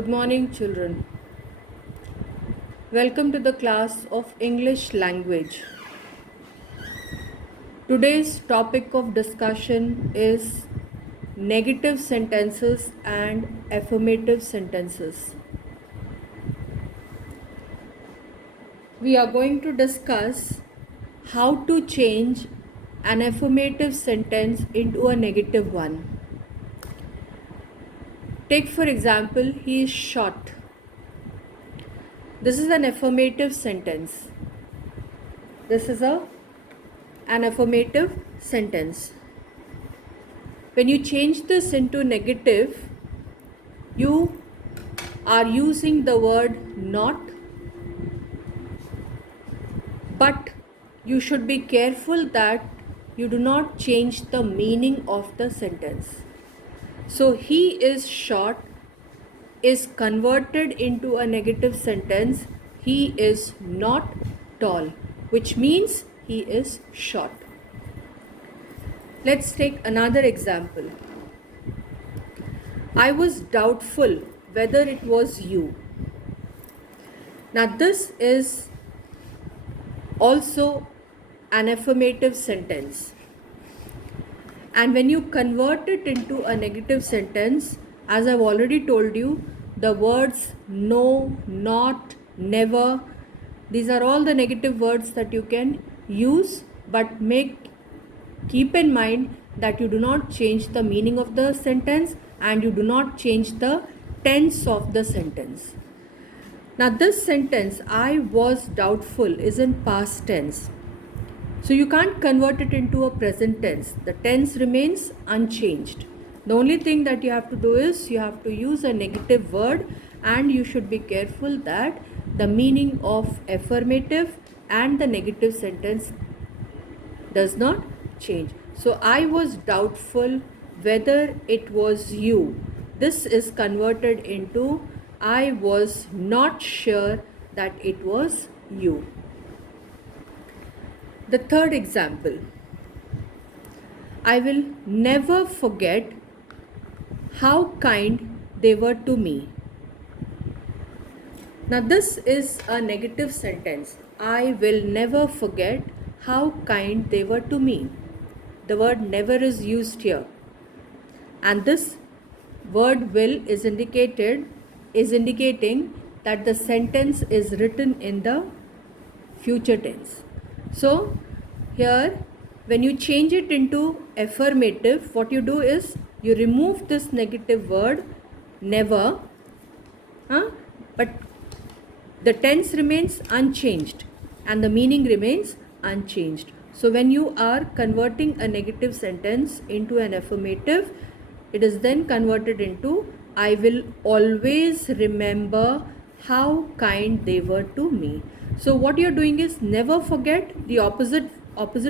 Good morning, children. Welcome to the class of English language. Today's topic of discussion is negative sentences and affirmative sentences. We are going to discuss how to change an affirmative sentence into a negative one. Take for example, he is short. This is an affirmative sentence. This is an affirmative sentence. When you change this into negative, you are using the word not, but you should be careful that you do not change the meaning of the sentence. So, he is short is converted into a negative sentence. He is not tall, which means he is short. Let's take another example. I was doubtful whether it was you. Now, this is also an affirmative sentence. And when you convert it into a negative sentence, as I've already told you, the words no, not, never, these are all the negative words that you can use, but keep in mind that you do not change the meaning of the sentence and you do not change the tense of the sentence. Now, this sentence, I was doubtful, is in past tense. So, you can't convert it into a present tense. The tense remains unchanged. The only thing that you have to do is you have to use a negative word, and you should be careful that the meaning of affirmative and the negative sentence does not change. So, I was doubtful whether it was you. This is converted into I was not sure that it was you. The third example, I will never forget how kind they were to me. Now, this is a negative sentence. I will never forget how kind they were to me. The word never is used here. And this word will is indicating that the sentence is written in the future tense. So, here when you change it into affirmative, what you do is you remove this negative word never, but the tense remains unchanged and the meaning remains unchanged. So, when you are converting a negative sentence into an affirmative, it is then converted into I will always remember how kind they were to me. So, what you are doing is never forget. The opposite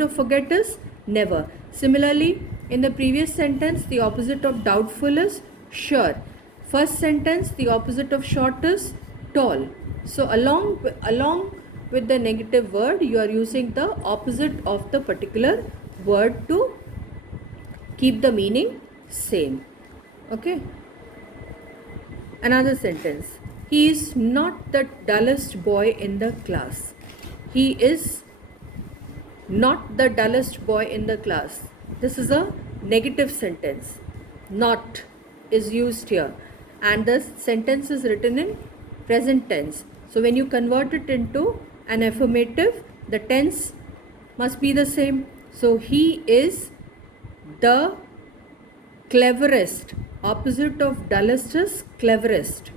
of forget is never. Similarly, in the previous sentence, the opposite of doubtful is sure. First sentence, the opposite of short is tall. So, along with the negative word, you are using the opposite of the particular word to keep the meaning same. Okay. Another sentence. He is not the dullest boy in the class. He is not the dullest boy in the class. This is a negative sentence. Not is used here. And the sentence is written in present tense. So when you convert it into an affirmative, the tense must be the same. So he is the cleverest. Opposite of dullest is cleverest.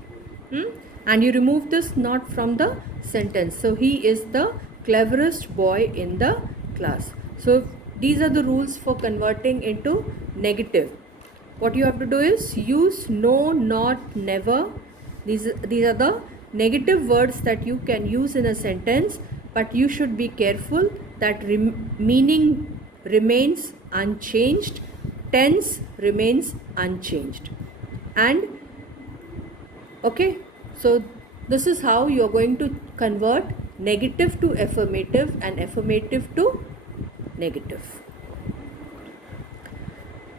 And you remove this not from the sentence. So he is the cleverest boy in the class. So these are the rules for converting into negative. What you have to do is use no, not, never. These are the negative words that you can use in a sentence, but you should be careful that meaning remains unchanged, tense remains unchanged. And okay, so this is how you are going to convert negative to affirmative and affirmative to negative.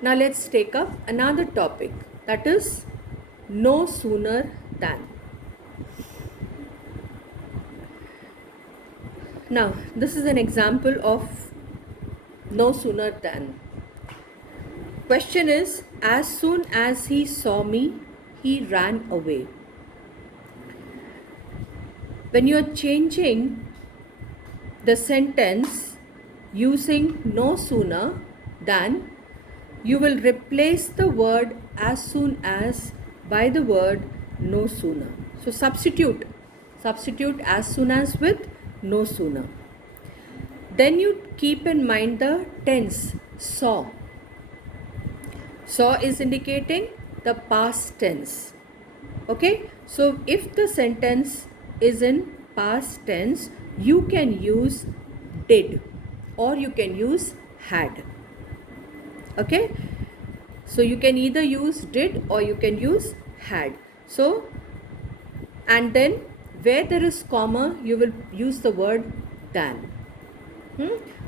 Now let's take up another topic, that is no sooner than. Now, this is an example of no sooner than. Question is, as soon as he saw me, he ran away. When you are changing the sentence using no sooner than, you will replace the word as soon as by the word no sooner. So substitute as soon as with no sooner. Then you keep in mind the tense saw. Saw is indicating the past tense. Okay, so if the sentence is in past tense, you can use did or you can use had. Okay, so you can either use did or you can use had. So, and then where there is comma, you will use the word than.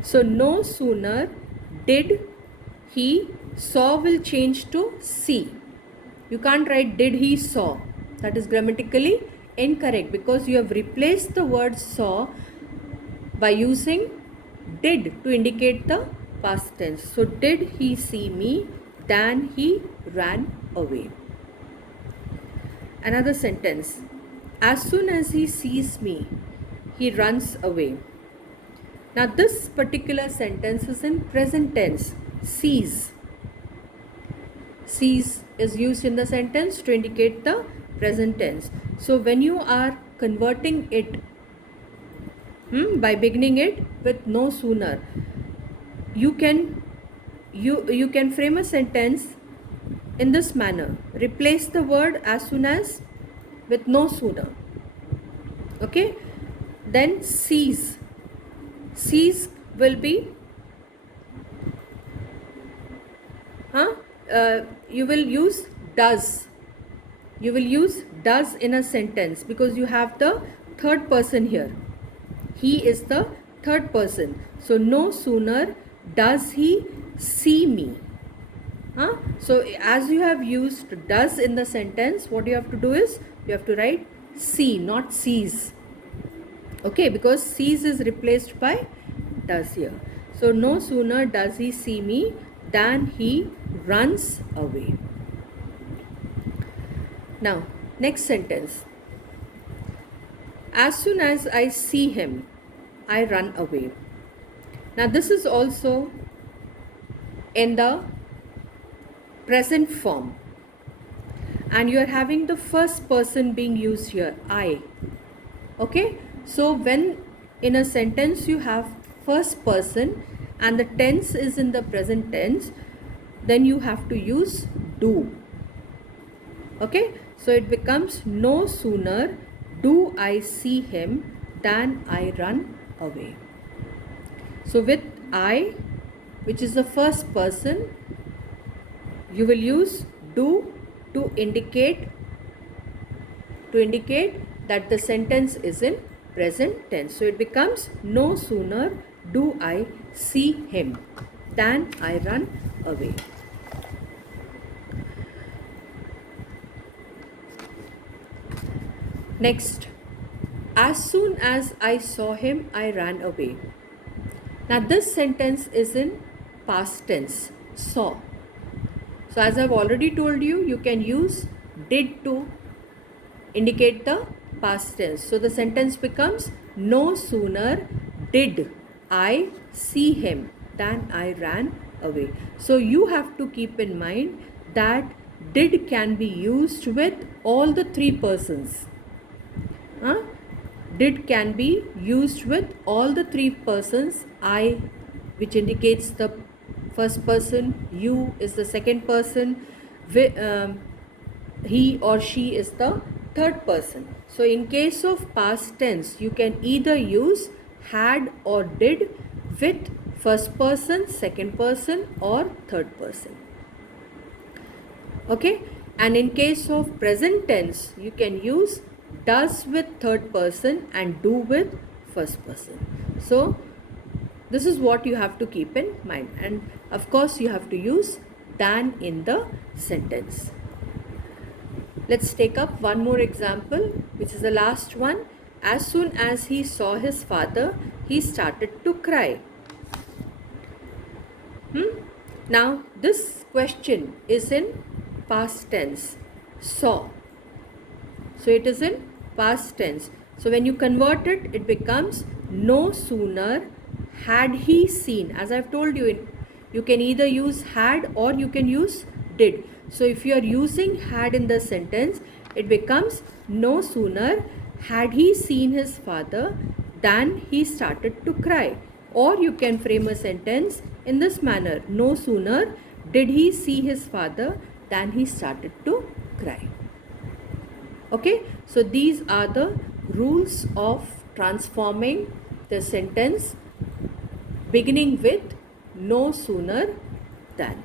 So no sooner did he saw will change to see. You can't write did he saw. That is grammatically incorrect because you have replaced the word saw by using did to indicate the past tense. So did he see me, then he ran away. Another sentence. As soon as he sees me, he runs away. Now this particular sentence is in present tense. Sees. Sees is used in the sentence to indicate the present tense. So when you are converting it by beginning it with no sooner, you can frame a sentence in this manner. Replace the word as soon as with no sooner. Okay, then sees will be you will use does. You will use does in a sentence because you have the third person here. He is the third person. So no sooner does he see me. So as you have used does in the sentence, what you have to do is you have to write see, not sees. Okay, because sees is replaced by does here. So no sooner does he see me than he runs away. Now, next sentence. As soon as I see him, I run away. Now, this is also in the present form. And you are having the first person being used here, I. Okay? So, when in a sentence you have first person and the tense is in the present tense, then you have to use do. Okay, so it becomes no sooner do I see him than I run away. So with I, which is the first person, you will use do to indicate that the sentence is in present tense. So it becomes no sooner do I see him than I run away. Next, as soon as I saw him, I ran away. Now this sentence is in past tense, saw. So as I've already told you, you can use did to indicate the past tense. So the sentence becomes no sooner did I see him than I ran away. So you have to keep in mind that did can be used with all the three persons. Did can be used with all the three persons. I, which indicates the first person, you is the second person, he or she is the third person. So in case of past tense, you can either use had or did with first person, second person or third person. Okay, and in case of present tense, you can use does with third person and do with first person. So this is what you have to keep in mind, and of course you have to use than in the sentence. Let's take up one more example, which is the last one. As soon as he saw his father, he started to cry. Now, this question is in past tense. Saw. So, it is in past tense. So, when you convert it, it becomes no sooner had he seen. As I've told you, you can either use had or you can use did. So, if you are using had in the sentence, it becomes no sooner had he seen his father than he started to cry. Or you can frame a sentence in this manner: no sooner did he see his father than he started to cry. Okay, so these are the rules of transforming the sentence beginning with no sooner than.